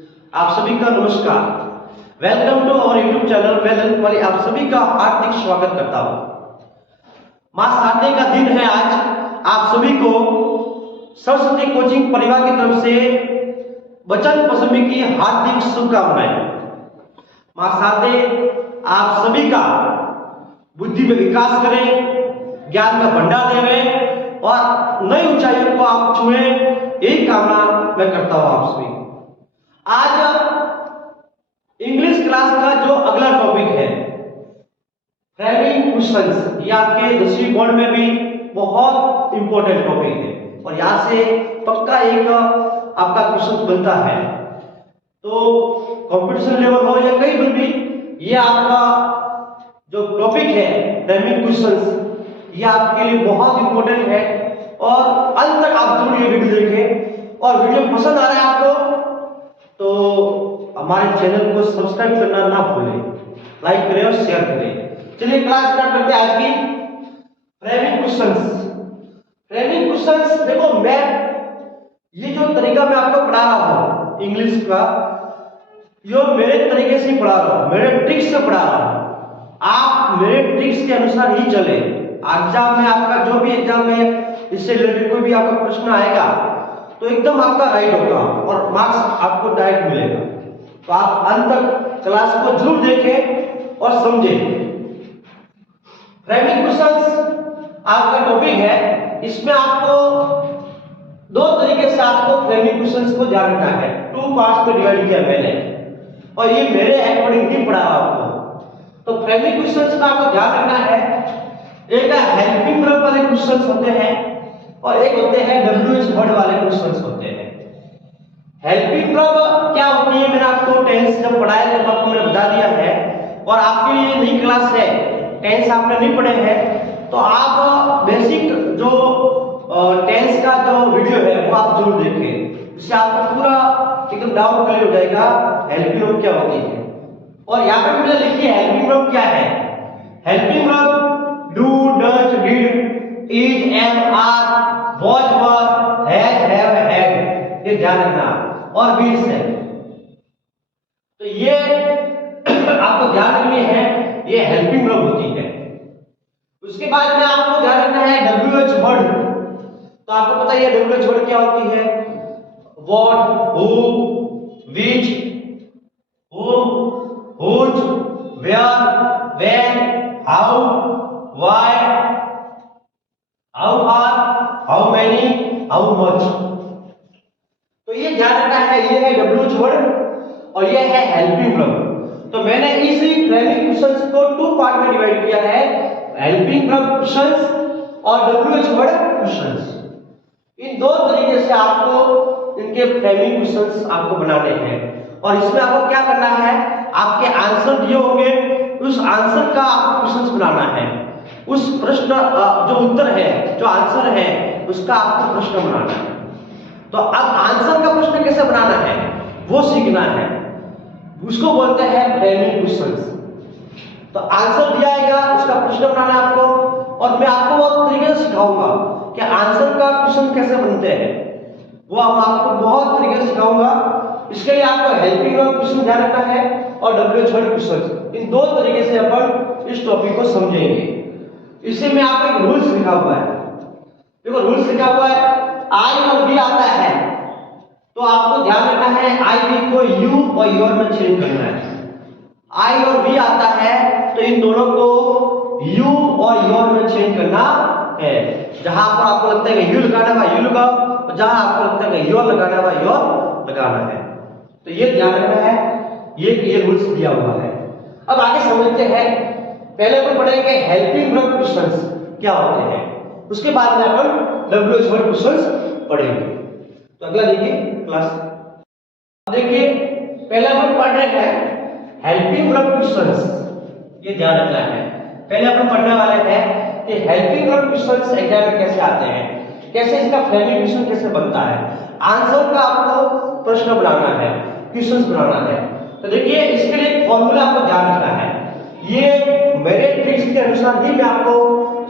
आप सभी का नमस्कार। Welcome to our YouTube channel. मैं ललित मौर्य आप सभी का हार्दिक स्वागत करता हूं। मां शारदे का दिन है आज। आप सभी को सरस्वती कोचिंग परिवार की तरफ से वचन पसंदी की हार्दिक शुभकामनाएं। मां शारदे आप सभी का बुद्धि में विकास करें, ज्ञान का भंडार देवे और नई ऊंचाइयों को आप छुए, यही कामना मैं करता हूं आप सभी। आज इंग्लिश क्लास का जो अगला टॉपिक है फ्रेमिंग क्वेश्चंस, ये आपके 10वीं बोर्ड में भी बहुत इंपॉर्टेंट टॉपिक है और यहां से पक्का एक आपका क्वेश्चन बनता है। तो कंपटीशन लेवल हो या कहीं पर भी ये आपका जो टॉपिक है फ्रेमिंग क्वेश्चंस, ये आपके लिए बहुत इंपॉर्टेंट है और अंत तक आप जरूर ये वीडियो देखें। और वीडियो पसंद आ रहा है आपको तो हमारे चैनल को सब्सक्राइब करना ना भूलें, लाइक करें और शेयर करें। चलिए क्लास स्टार्ट करते हैं आज की फ्रेमिंग क्वेश्चंस। फ्रेमिंग क्वेश्चंस देखो, मैं ये जो तरीका मैं आपको पढ़ा रहा हूं इंग्लिश का, यो मेरे तरीके से पढ़ा रहा हूं, मेरे ट्रिक्स से पढ़ा रहा हूं। आप मेरे ट्रिक्स के अनुसार ही चले। एग्जाम में आपका जो भी एग्जाम में इससे रिलेटेड कोई भी आपका प्रश्न आएगा तो एकदम आपका राइट होगा और मार्क्स आपको डायरेक्ट मिलेगा। तो आप अंत तक क्लास को जरूर देखें और समझें। फ्रेमिंग क्वेश्चंस आपका टॉपिक है, इसमें आपको दो तरीके से आपको फ्रेमिंग क्वेश्चंस को ध्यान रखना है। 2 पार्ट्स में डिवाइड किया मैंने और ये मेरे अकॉर्डिंग ही पढ़ा आपको। तो फ्रेमिंग क्वेश्चंस का आपको ध्यान रखना है, एक हेल्पिंग वर्ब वाले क्वेश्चंस होते हैं और एक होते हैं WH वर्ड वाले क्वेश्चंस होते हैं। हेल्पिंग वर्ब क्या होती है मैंने आपको टेंस जब पढ़ाया जब आपको मैंने बता दिया है और आपके लिए नई क्लास है, टेंस आपने नहीं पढ़े हैं तो आप बेसिक जो टेंस का जो वीडियो है वो आप जरूर देखें, इससे आपको पूरा एकदम डाउट क्लियर हो जाएगा हेल्पिंग वर्ब क्या होती है। और यहाँ पे मुझे लिखिए हेल्पिंग वर्ब क्या है। Helping verb do, does, did, is, am, are, was, were, has, have, had, ये ध्यान रखना, और बीट्स है। तो ये आपको ध्यान रखनी है, ये हेल्पिंग वर्ब होती है। उसके बाद में आपको ध्यान रखना है WH वर्ड। तो आपको पता है WH वर्ड क्या होती है। What, who, which, whom, whose, where, when, how, why, how far, how many, how much। तो ये ध्यान रखना है, ये है WH वर्ड और ये है हेल्पिंग वर्ब। तो मैंने इस फ्रेमिंग क्वेश्चंस को 2 पार्ट में डिवाइड किया है, हेल्पिंग वर्ब क्वेश्चंस और WH वर्ड क्वेश्चंस। इन दो तरीके से आपको इनके फ्रेमिंग क्वेश्चंस आपको बनाने हैं और इसमें आपको क्या करना है, आपके आंसर दिए होंगे, उस आंसर का आपको क्वेश्चंस बनाना है। उस प्रश्न जो उत्तर है, जो आंसर है, उसका आपको प्रश्न बनाना है। तो अब आंसर का प्रश्न कैसे बनाना है वो सीखना है, उसको बोलते हैं फ्रेमिंग क्वेश्चंस। तो आंसर दिया आएगा, उसका प्रश्न बनाना है आपको और मैं आपको बहुत तरीके से सिखाऊंगा कि आंसर का क्वेश्चन कैसे बनते हैं, वो हम आपको बहुत तरीके से सिखाऊंगा। इसके लिए आपको हेल्पिंग वर्ब क्वेश्चन ध्यान रखना है और WH वर्ड क्वेश्चन, इन दो तरीके से अपन इस टॉपिक को समझेंगे। इसी में आपको एक रूल्स लिखा हुआ है, देखो रूल्स लिखा हुआ है, आई और बी आता है तो आपको ध्यान रखना है आई बी को यू और योर में चेंज करना है। आई और बी आता है तो इन दोनों को यू और योर में चेंज करना है। जहां पर आपको लगता है कि यू लगाना है यू लगाओ और जहां आपको लगता है कि योर लगाना है योर लगाना है। तो ये ध्यान रखना है, ये रूल्स दिया हुआ है। अब आगे समझते हैं, पहले अपन पढ़ेंगे हेल्पिंग वर्ब क्वेश्चंस क्या होते हैं, उसके बाद में अपन WH वर्ड क्वेश्चंस पढ़ेंगे। तो अगला देखिए क्लास, देखिए पहले अपन पढ़ रहे हैं हेल्पिंग वर्ब क्वेश्चंस, ये ध्यान रखना है। पहले अपन पढ़ने वाले हैं कि हेल्पिंग वर्ब क्वेश्चंस एग्जाम में कैसे आते हैं, कैसे इसका फ्रेमिंग क्वेश्चन कैसे बनता है, आंसर का आपको प्रश्न बनाना है, क्वेश्चंस बनाना है। तो देखिए इसके लिए फॉर्मूला आपको ध्यान रखना है, ये मेरे ट्रिक्स के अनुसार ही मैं आपको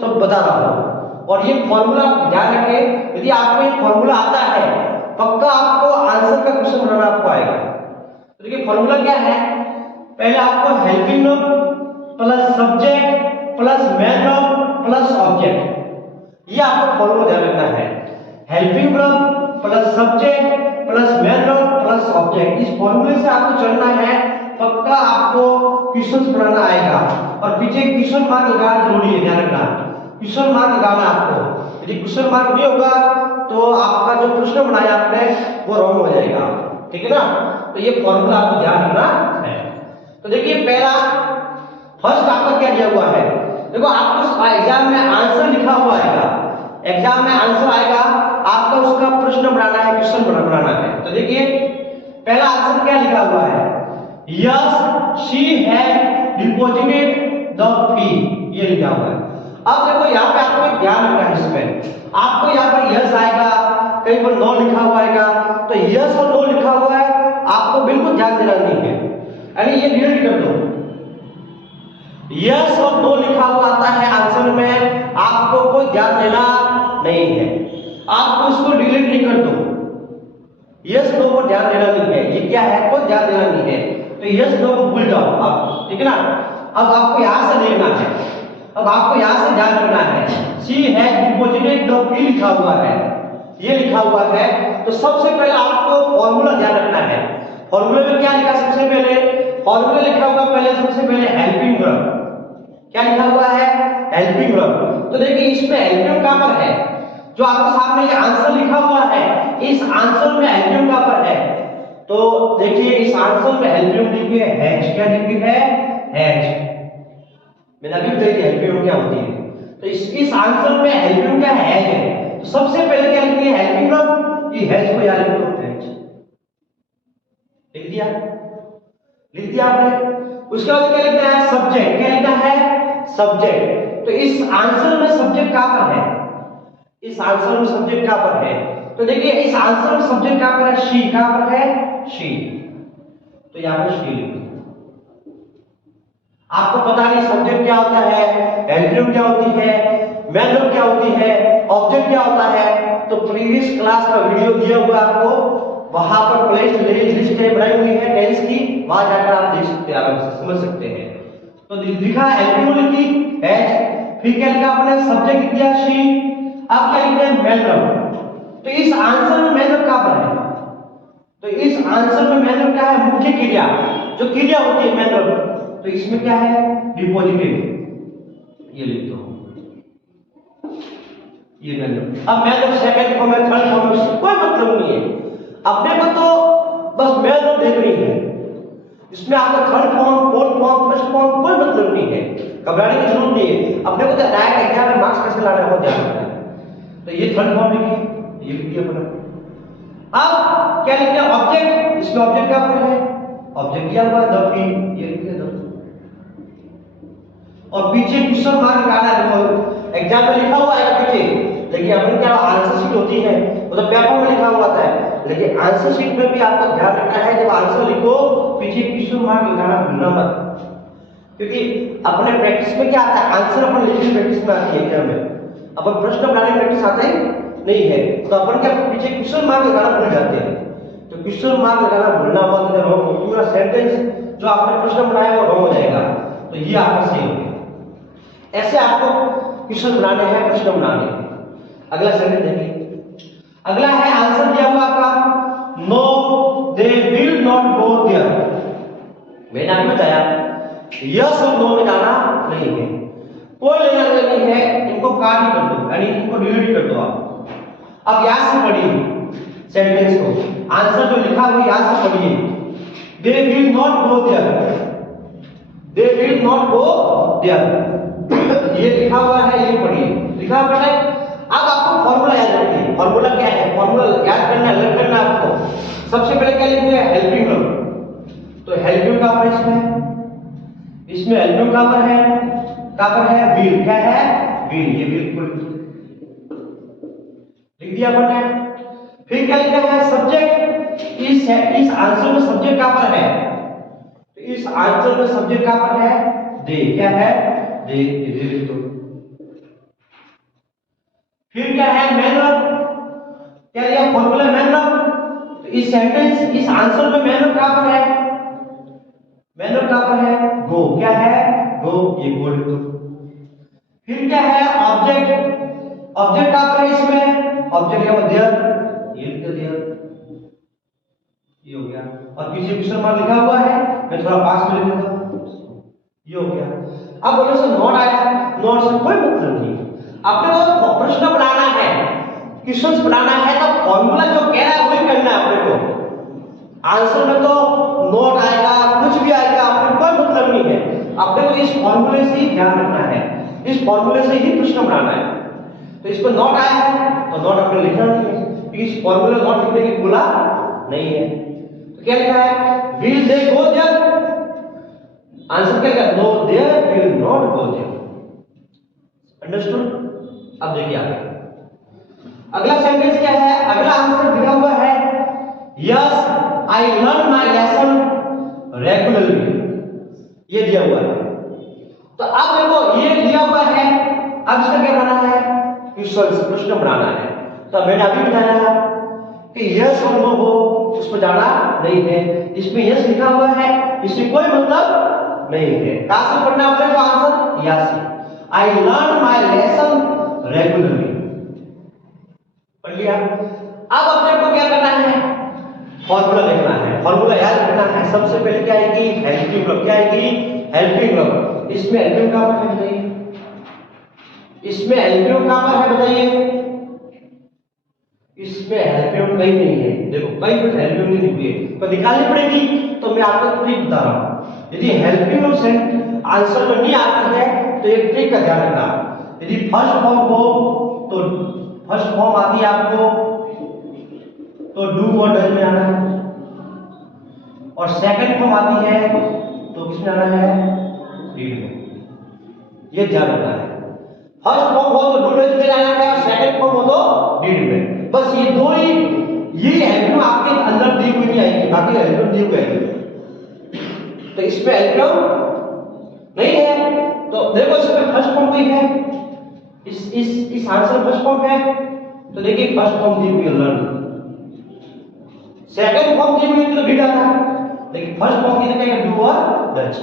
सब बता रहा हूं और ये फॉर्मूला ध्यान रखें। यदि आपको ये फॉर्मूला आता है पक्का आपको आंसर का क्वेश्चन बनाना आपको आएगा। तो देखिए फॉर्मूला क्या है, पहले आपको helping verb plus subject plus main verb plus object, ये आपको फॉर्मूला ध्यान रखना है। Helping verb plus subject plus main verb plus object, इस फॉर्मूले से आपको चलना है, पक्का आपको क्वेश्चन बनाना आएगा। और पीछे क्वेश्चन मार्क लगाना जरूरी है, ध्यान रखना क्वेश्चन मार्क लगाना आपको, यदि क्वेश्चन मार्क नहीं होगा तो आपका जो प्रश्न बनाया आपने वो रॉन्ग हो जाएगा, ठीक है ना। तो ये फॉर्मूला आपको ध्यान रखना है। तो देखिए पहला फर्स्ट आपका क्या दिया हुआ है, देखो आपको एग्जाम में आंसर लिखा हुआ आएगा, एग्जाम में आंसर आएगा, आपका उसका प्रश्न बनाना है, क्वेश्चन बनाना है। तो देखिए पहला आंसर क्या लिखा हुआ है, yes she had deposited the fee, ये लिखा हुआ है। अब देखो यहाँ पे आपको ध्यान रखना है, इसमें आपको यहाँ पर यस आएगा, कहीं पर नो लिखा हुआ आएगा, तो यस और नो लिखा हुआ है आपको बिल्कुल ध्यान देना नहीं है, यानी ये डिलीट कर दो। यस और नो लिखा हुआ आता है आंसर में, आपको कोई ध्यान देना नहीं है, आपको इसको डिलीट नहीं कर दो, यस नो को ध्यान देना नहीं है, ये क्या है कोई ध्यान देना नहीं है, तो यस नो को भूल जाओ आप, ठीक है ना। अब आपको यहां से देखना है, अब आपको यहां से ध्यान रखना है, she has deposited the fee लिखा हुआ है, ये लिखा हुआ है, तो सबसे पहले आपको फॉर्मूला ध्यान रखना है। फॉर्मूले में क्या लिखा सबसे पहले, फॉर्मूला लिखा हुआ पहले सबसे पहले हेल्पिंग वर्ब, क्या लिखा हुआ है हेल्पिंग वर्ब। तो देखिए इसमें हेल्पिंग कहां पर है, जो आपके सामने ये आंसर लिखा हुआ है, इस आंसर में हेल्पिंग कहां पर है, तो देखिए इस आंसर में हेल्पिंग लिखी है हैज, क्या लिखी है हैज, मैंने अभी बताई थी हेल्पिंग क्या होती है, तो इस आंसर में हेल्पिंग क्या है हैज, तो सबसे पहले क्या लिखी है हेल्पिंग वर्ब, ये हैज को याद रखो, हैज लिख दिया आपने। उसके बाद क्या लिखना है सब्जेक्ट, क्या लिखना है सब्जेक्ट, तो इस आंसर में सब्जेक्ट कहां पर है, इस आंसर में सब्जेक्ट कहां पर है, तो देखिए इस आंसर में सब्जेक्ट कहां पर है, शी, कहां पर है शी, तो यहां पर शी लिख दो। आपको पता नहीं सब्जेक्ट क्या होता है, एडजेक्टिव क्या होती है, मेन वर्ब क्या होती है, ऑब्जेक्ट क्या होता है, तो प्रीवियस क्लास का वीडियो दिया हुआ आपको, वहां पर प्लेलिस्ट लिस्ट बनाई हुई है टेंस की, वहां जाकर आप देख सकते हैं, आप समझ सकते हैं। तो लिखा एल्पिनो लिखी एच, फिर क्या लिखा आपने सब्जेक्ट लिख दिया शी, अब क्या लिखते हैं मेन वर्ब, तो इस आंसर में मेन वर्ब कहां पर है, तो इस आंसर में मेन वर्ब क्या है मुख्य क्रिया, जो क्रिया होती है मेन वर्ब, तो इसमें क्या है डिपॉजिटेड, ये लिख दो ये मेन वर्ब। अब मेन वर्ब सेकंड फॉर्म है थर्ड फॉर्म है कोई मतलब नहीं है, अपने को तो बस मेन वर्ब देखनी है, इसमें आपका third form fourth form first form कोई मतलब नहीं है, घबराने की जरूरत नहीं है, अपने को तो डायरेक्ट एग्जाम में मार्क्स कैसे लाना है वो ध्यान रखना है। तो ये थर्ड फॉर्म लिखिए, ये लिख दिया अपना। अब क्या लिखना है ऑब्जेक्ट, इसमें ऑब्जेक्ट क्या पर है, ऑब्जेक्ट दिया हुआ है द फी, ये लिख दिया द, और पीछे क्वेश्चन मार्क लगाना है, देखो एग्जाम में लिखा हुआ है पीछे, लेकिन अपन क्या आंसर शीट होती है वो तो पेपर में लिखा हुआ था, लेकिन आंसर शीट में भी आपको ध्यान रखना है, जब आंसर लिखो पीछे क्वेश्चन मार्क लगाना भूलना मत, क्योंकि अपने प्रैक्टिस में क्या आता है आंसर अपन लिखने प्रैक्टिस में आती है एग्जाम में, अपन प्रश्न बनाने प्रैक्टिस आता ही नहीं है, तो अपन क्या पीछे क्वेश्चन मार्क लगाना भूल जाते हैं, तो क्वेश्चन मार्क लगाना भूलना मत, अगर पूरा सेंटेंस जो आपने प्रश्न बनाया वो रॉन्ग हो जाएगा, तो ये आपका सही हो गया। ऐसे आपको क्वेश्चन बनाने हैं, प्रश्न बनाने हैं। अगला सेंटेंस देखिए, अगला है आंसर दिया हुआ आपका no they will not go there, मैंने आपको बताया यस और नो में जाना नहीं है, कोई लेना देना नहीं है, इनको काट ही कर दो, यानी इनको डिलीट कर दो आप। अब यहां से पढ़िए सेंटेंस को, आंसर जो लिखा हुआ यहां से पढ़िए, they will not go there, they will not go there, ये लिखा हुआ है, ये पढ़िए, लिखा हुआ है। अब आपको फॉर्मूला याद रखिए, फॉर्मूला क्या है, फॉर्मूला याद करना लर्न करना आपको। सबसे पहले क्या लिखना है हेल्पिंग वर्ब, तो हेल्पिंग कहां पर इसमें हेल्पिंग कहां पर है विल, क्या है विल, ये विल को लिख दिया अपन ने। फिर क्या लिखा है सब्जेक्ट, इस आंसर में सब्जेक्ट कहां पर है, तो इस आंसर में सब्जेक्ट कहां पर है दे, क्या है दे, ये लिख दो। फिर क्या है मेन वर्ब, क्या लिया फॉर्मूला मेन वर्ब, तो इस सेंटेंस इस आंसर में मेन वर्ब कहां पर है मैनुअल कहां पर है? गो। क्या है? गो। ये गो लिख दो। फिर क्या है? ऑब्जेक्ट। ऑब्जेक्ट कहां पर है इसमें? ऑब्जेक्ट है देयर। ये लिख दो देयर। ये हो गया। और पीछे क्वेश्चन मार्क लिखा हुआ है, मैं थोड़ा पास में लिख दूंगा। ये हो गया। अब बोलो सर नोट आया, नोट से कोई मतलब नहीं। आपने को प्रश्न बनाना है, क्वेश्चंस बनाना है, तो फॉर्मूला जो कह रहा है वही करना है अपने को। आंसर में तो नोट आएगा, कुछ भी आएगा, आपको कोई मतलब नहीं है। आपने को इस फॉर्मूले से ही ध्यान रखना है, इस फॉर्मूले से ही प्रश्न बनाना है। तो इसको नोट आया है तो नोट आपने लिखना नहीं है, क्योंकि इस फॉर्मूले नोट लिखने की बोला नहीं है। तो क्या लिखा है? Will they go there? Answer क्या है? No there will not go there. Understood? अब देखिए आगे अगला सेंटेंस क्या है? अगला आंसर दिया हुआ है yes I learn my lesson regularly, ये दिया हुआ है। तो अब देखो ये दिया हुआ है, अब इसका क्या बनाना है? क्वेश्चन, प्रश्न बनाना है। तो मैंने अभी बताया कि यस और नो हो उसमें जाना नहीं है। इसमें यस लिखा हुआ है, इसमें कोई मतलब नहीं है। कहां से पढ़ना पड़ेगा आंसर? यहां से। I learn my lesson regularly, पढ़ लिया। अब अपने को क्या करना है? फॉर्मूला लिखना है, फॉर्मूला याद रखना है। सबसे पहले क्या आएगी? Helping verb. क्या आएगी? Helping verb. इसमें हेल्पिंग कहां पर है बताइए? इसमें हेल्पिंग कहां पर है बताइए? इसमें हेल्पिंग कहीं नहीं है। देखो कहीं पर हेल्पिंग नहीं दिख रही है, तो निकालनी पड़ेगी। तो मैं आपको ट्रिक बता रहा हूं, यदि हेल्पिंग वर्ब आंसर में नहीं आती है तो एक ट्रिक का ध्यान रखना। यदि फर्स्ट फॉर्म हो तो फर्स्ट फॉर्म आती है आपको तो डू और डज में आना है, और सेकंड फॉर्म आती है तो किसमें आना है? डीड में। ये ध्यान रखना है। फर्स्ट फॉर्म हो तो डू डज में आना है, और सेकंड फॉर्म हो तो डीड में। बस ये दो ही, ये हेल्पिंग आपके अंदर दी हुई नहीं आएगी, बाकी हेल्पिंग दी हुई है। तो इसमें हेल्पिंग नहीं है, तो देखो इसमें फर्स्ट फॉर्म भी है, इस आंसर फर्स्ट फॉर्म है। तो देखिए फर्स्ट फॉर्म दी हुई है लर्न, सेकंड फॉर्म दी हुई तो डीड आता है, लेकिन फर्स्ट फॉर्म की क्या है? डू और डज।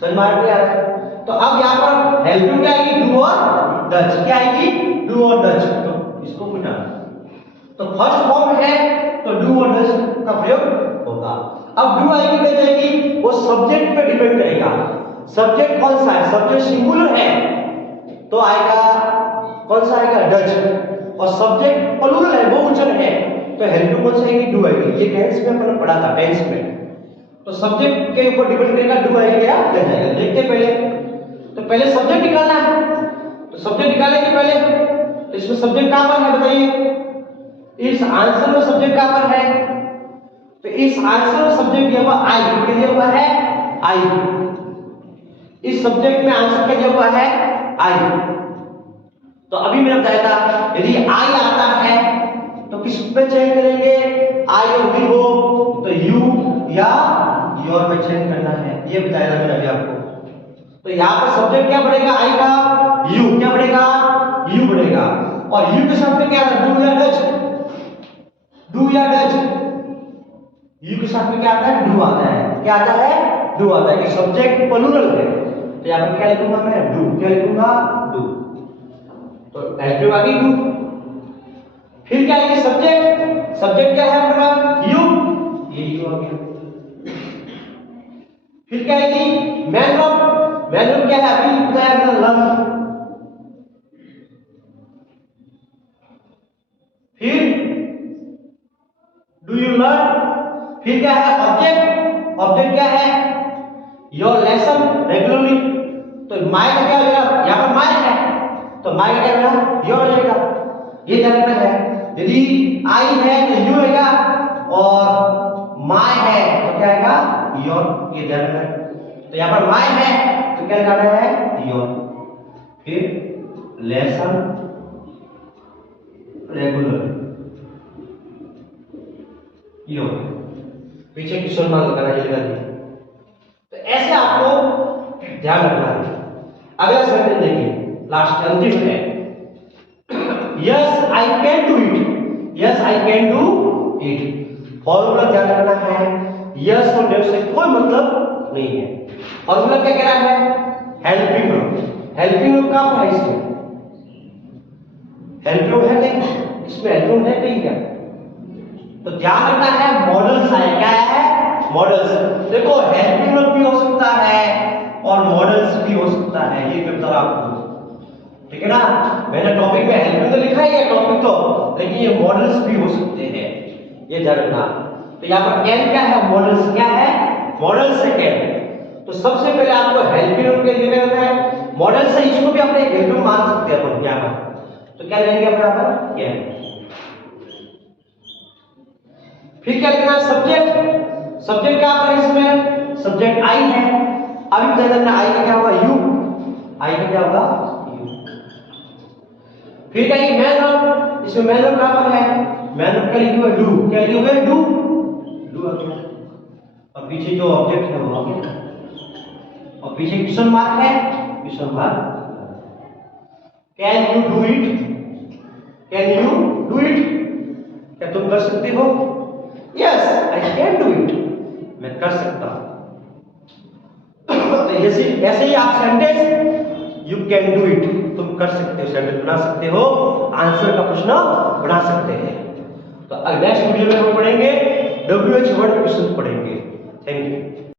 समझ में आ रहा है? तो अब यहां पर हेल्पिंग क्या आएगी? डू और डज। क्या आएगी? डू और डज। तो इसको मिटा, तो फर्स्ट फॉर्म है तो डू और डज का प्रयोग होगा। अब डू आएगी डज आएगी, वो सब्जेक्ट पे डिपेंड करेगा। सब्जेक्ट कौन सा है? सब्जेक्ट सिंगुलर है तो आएगा कौन सा आएगा? डज। और सब्जेक्ट प्लूरल है, बहुवचन है, तो हेल्पिंग कौन सा आएगी? डू आएगी। ये टेंस में अपन पढ़ा था, टेंस में। तो सब्जेक्ट के ऊपर डिपेंड करेगा, डू आएगा या डज आएगा। देखते पहले, तो पहले सब्जेक्ट निकालना है। तो सब्जेक्ट निकालेंगे पहले, तो इसमें सब्जेक्ट कहां पर है बताइए? इस आंसर में सब्जेक्ट कहां पर है? तो इस आंसर में सब्जेक्ट दिया हुआ आई, क्या दिया हुआ है? आई। इस सब्जेक्ट में आंसर क्या दिया हुआ है? आई। तो अभी मैंने बताया था यदि आई आता है तो किस पे चेंज करेंगे? आई और वी हो तो यू या योर पे चेंज करना है, ये बताया मैंने अभी आपको। तो यहाँ पर सब्जेक्ट क्या बढ़ेगा? आई का यू, क्या बढ़ेगा? यू बढ़ेगा। और यू के साथ में क्या आता है? डू या डज। डू या डज, यू के साथ में क्या आता है? डू आता है। क्या आता है? डू आता है। कि सब्जेक्ट प्लूरल है तो यहाँ पर क्या लिखूंगा मैं? डू। क्या लिखूंगा? डू। तो हेल्पिंग आ गई डू। फिर क्या है? सब्जेक्ट, सब्जेक्ट क्या है आपका? यू, ये यू आ गया। फिर क्या है? मैन वर्ब, मैन वर्ब क्या है? अभी बताया मैंने, लर्न। फिर डू यू लर्न। फिर क्या है? ऑब्जेक्ट, ऑब्जेक्ट क्या है? Your lesson regularly. तो माय का क्या हो जाएगा? यहाँ पर माय है तो माय का क्या होगा? योर हो जाएगा। ये ध्यान रखना है। यदि आई है तो यू आएगा, और माय है तो क्या आएगा? योर। ये ध्यान रखना है। तो यहाँ पर माय है तो क्या लगाना है? योर। फिर लेसन रेगुलर, यो पीछे क्वेश्चन मार्क लगाना, ये लगा दिया। तो ऐसे आपको ध्यान रखना है। अगला सेंटेंस देखिए, लास्ट अंतिम है। Yes I can do it. Yes I can do it. Formula ध्यान रखना है, यस और डेफ से कोई मतलब नहीं है। फॉर्मूला क्या कह रहा है? Helping verb. हेल्पिंग वर्ब कहां पर है इसमें? हेल्पिंग वर्ब है नहीं, इसमें हेल्पिंग वर्ब है कहीं क्या? तो ध्यान रखना है मॉडल्स है। क्या है? मॉडल्स। देखो हेल्पिंग वर्ब भी हो सकता है और मॉडल्स भी हो सकता है, ये करता आपको, ठीक है ना। मैंने टॉपिक में हेल्पिंग तो लिखा ही है टॉपिक तो, लेकिन ये मॉडल्स भी हो सकते हैं, ये ध्यान रखना। तो यहाँ पर कैन क्या है? मॉडल्स। क्या है? मॉडल्स है कैन। तो सबसे पहले आपको हेल्पिंग वर्ब के लिए करना है मॉडल्स है, इसको भी अपने हेल्पिंग मान सकते हैं अपन यहाँ पर। तो क्या लेंगे अपन यहाँ पर? कैन। फिर क्या लिखना? सब्जेक्ट। सब्जेक्ट क्या है इसमें? सब्जेक्ट आई है। अभी ध्यान रखना आई का क्या होगा? यू। आई का क्या होगा? यू। फिर क्या ये मैन वर्ब, इसमें मैन वर्ब कहां पर है? मैन वर्ब क्या लिखा हुआ है? डू। क्या लिखा हुआ है? डू। डू आ गया और पीछे जो ऑब्जेक्ट है वो आ गया और पीछे क्वेश्चन मार्क है, question mark. Can you do it? Can you do it? क्या तुम कर सकते हो? Yes I can do it, मैं कर सकता हूं। तो ऐसे ही आप sentence you can do it, तुम कर सकते हो, सेंटेंस बना सकते हो, आंसर का प्रश्न बना सकते हैं। तो नेक्स्ट वीडियो में हम पढ़ेंगे WH वर्ड क्वेश्चन पढ़ेंगे। Thank you.